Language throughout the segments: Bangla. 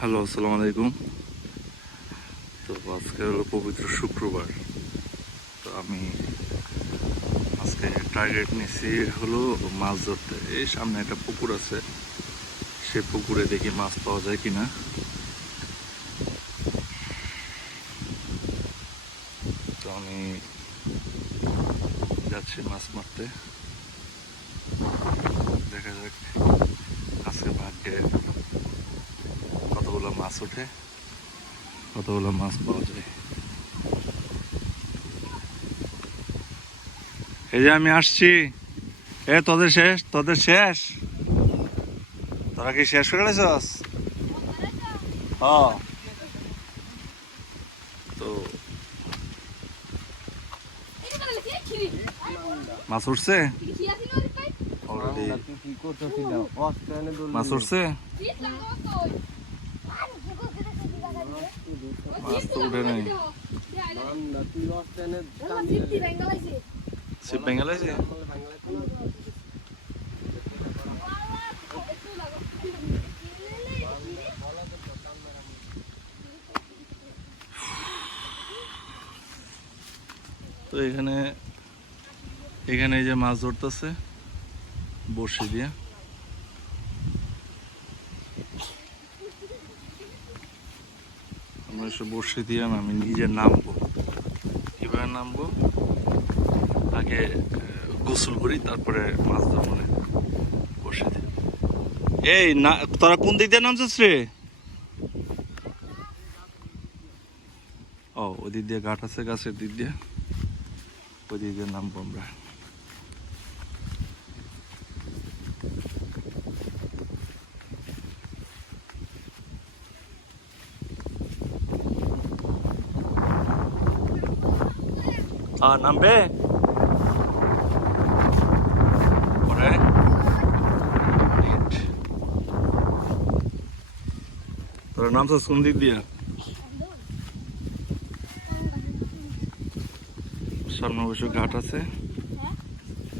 হ্যালো, আসসালামু আলাইকুম। তো আজকে হলো পবিত্র শুক্রবার। তো আমি আজকে টার্গেট নিছি হলো মাছ ধরতে। এই সামনে একটা পুকুর আছে, সে পুকুরে দেখি মাছ পাওয়া যায় কিনা। তো আমি যাচ্ছি মাছ মারতে, দেখা যাক আজকে ভাগ্যে কতগুলো মাছ ওঠে, কতগুলো মাছ পাওয়া যায়। এই যে আমি আসছি। তোদের শেষ তোরা কি শেষ করে গেছস? হ্যাঁ। তো মাছ উঠছে অলরেডি, মাছ উঠছে, মাছ তো উঠে নাই। ছিপ ভেঙে লাইছে। তো এখানে এই যে মাছ ধরতেছে বড়শি দিয়ে। আমরা এসে বড়শি দিয়ে আমি নিজে নামবো। কিভাবে নামবো? আগে গোসল করি, তারপরে মাছ ধরবো না বড়শি দিয়ে। এই না, তোরা কোন দিক দিয়ে নামছিস রে? ও, ওই দিক দিয়ে ঘাট আছে, গাছের দিক দিয়ে, ওই দিক দিয়ে নামবো আমরা। নামবে পরে। তোরা নামছিস কোন দিক দিয়ে? সামনে অবশ্য ঘাট আছে।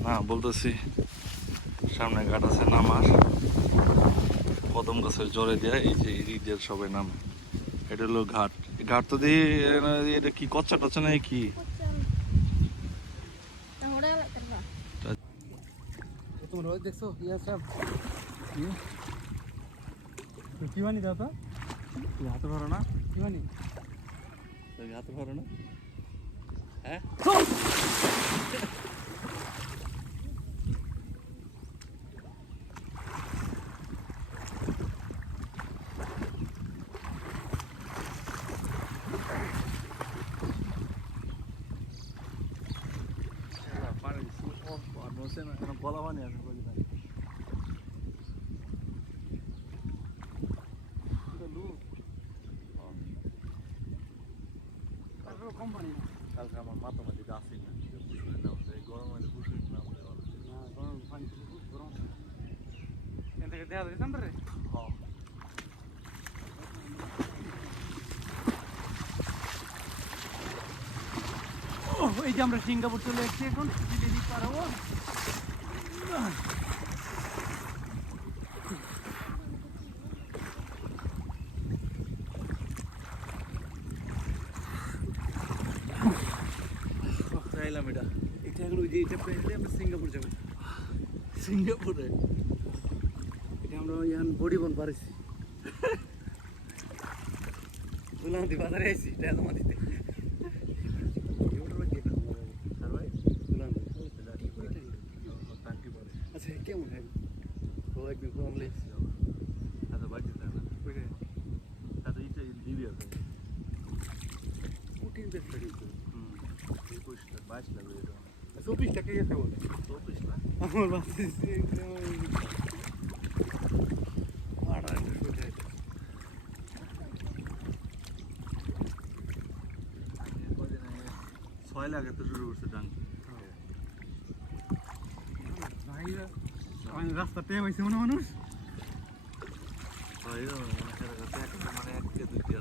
না, বলতেছি সামনে ঘাট আছে নামার। কদম গাছের জড়ে দেয়, এই যে এই দিয়ে সবাই নামে। এটা হলো ঘাট। ঘাট তো দিয়ে এটা কি কচ্চা টচ্চা নাই কি? তোমরা রোজ দেখছো সব কি বানি দাও তো হাতে ভরো না, কি বানি হাতে ভরো না। হ্যাঁ, বলা হয়নি এখন কোম্পানি কালকে আমার মাতামাতি আসেই না, গরমের পুষুর নাম গরম পানি গরম এখান থেকে দেওয়া দিয়েছেন রে। এই যে আমরা সিঙ্গাপুর চলে এসেছি এখন, দিদি পারবো চাইলাম এটা। এটা এখন ওই যে এটা পেলে আমরা সিঙ্গাপুর যাবো। সিঙ্গাপুরে এটা আমরা এখন বডিবন পারেছি গুলামাদি বাজারে আইছি তেলমাদিতে। আচ্ছা কেমন হয় একদিন কমলে চব্বিশ টাকা গেছে বলে আমার বাচ্চা ছয় লাগে তো শুরু করছে ডাং। রাস্তা পেয়ে হয়েছে মনে মানুষ মানে এক কে দুই কে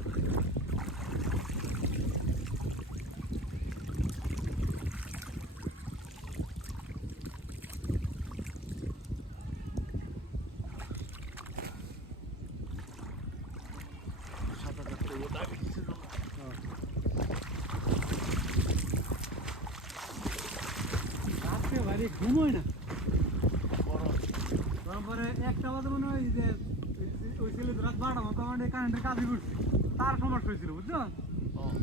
রাত্রে ভারী ঘুম হয় না তারপরে একটা বাজে মনে হয় যে ওই ছেলে রাত 12টা মতো আমার কারেন্টের কাজে করছে তার সমস্যা হয়েছিল বুঝছো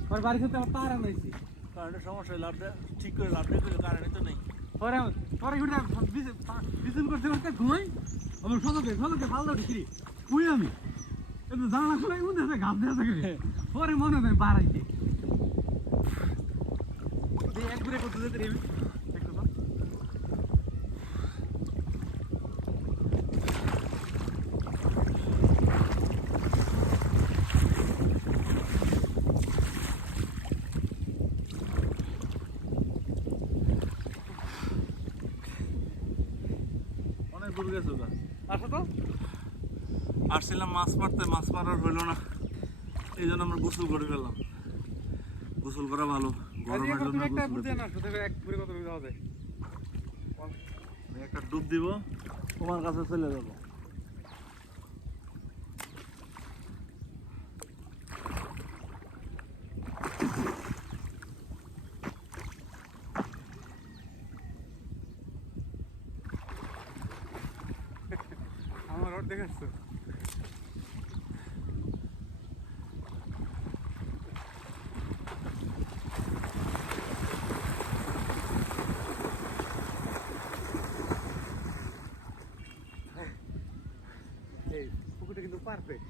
পরে বাড়ি খেতে আমার তার আনাইছি কারেন্টের সমস্যা লাভটা ঠিক করে লাভটা করে কারেন্ট তো নেই পরে পরে ঘুরে বিছুন করতে করতে ঘুমাই আমার সদকে ফালদা ঢুকি কুই আমি কিন্তু জানা খোলাই মনে আছে ঘাস দেওয়া থাকে পরে মনে হয় বাড়াইতে এক ঘুরে করতে যেতে রেবি দেখো তো অনেক দূর গেছো গা আসো তো আসছিলাম মাছ মারতে, মাছ মারার হইলো না, এই জন্য আমরা গোসল করে ফেললাম। গোসল করা ভালো, গরমের জন্য তুমি একটা গোসল বুঝে করতে। না শুধু এক ঘুরে কত যাওয়া যায় আমি একটা ডুব দিব, তোমার কাছে চলে যাবো আমার রড দেখাচ্ছ এই পুকুরটা কিন্তু পারফেক্ট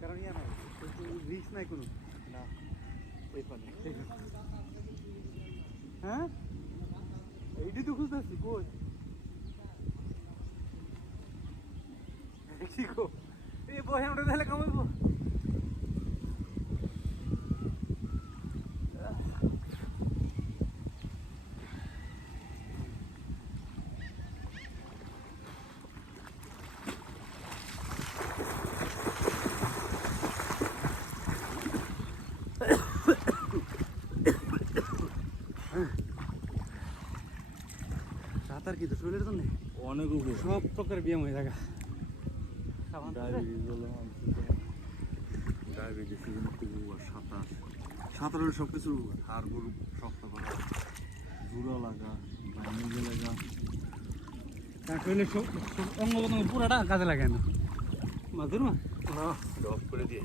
কারণ ইয়া নাই রিস্ক নাই কোনো না এই পানি হ্যাঁ এইটাই তো খুঁজতেছি কই শিখো এই বহে আমরা তাহলে কামাইবো সাঁতার কি তো শরীরের জন্য অনেক উপর সব প্রকারের ব্যায়াম হয়ে থাকা ডায়াবেটিস বলো ডায়াবেটিস সাঁতার, সাঁতারের সব কিছু হাড় গরু শক্ত করা, জুড়া লাগা বাইরে লাগা তার শরীরের অঙ্গ প্রত্যঙ্গ পুরাটা কাজে লাগে না মাদুর মা অফ করে দিয়ে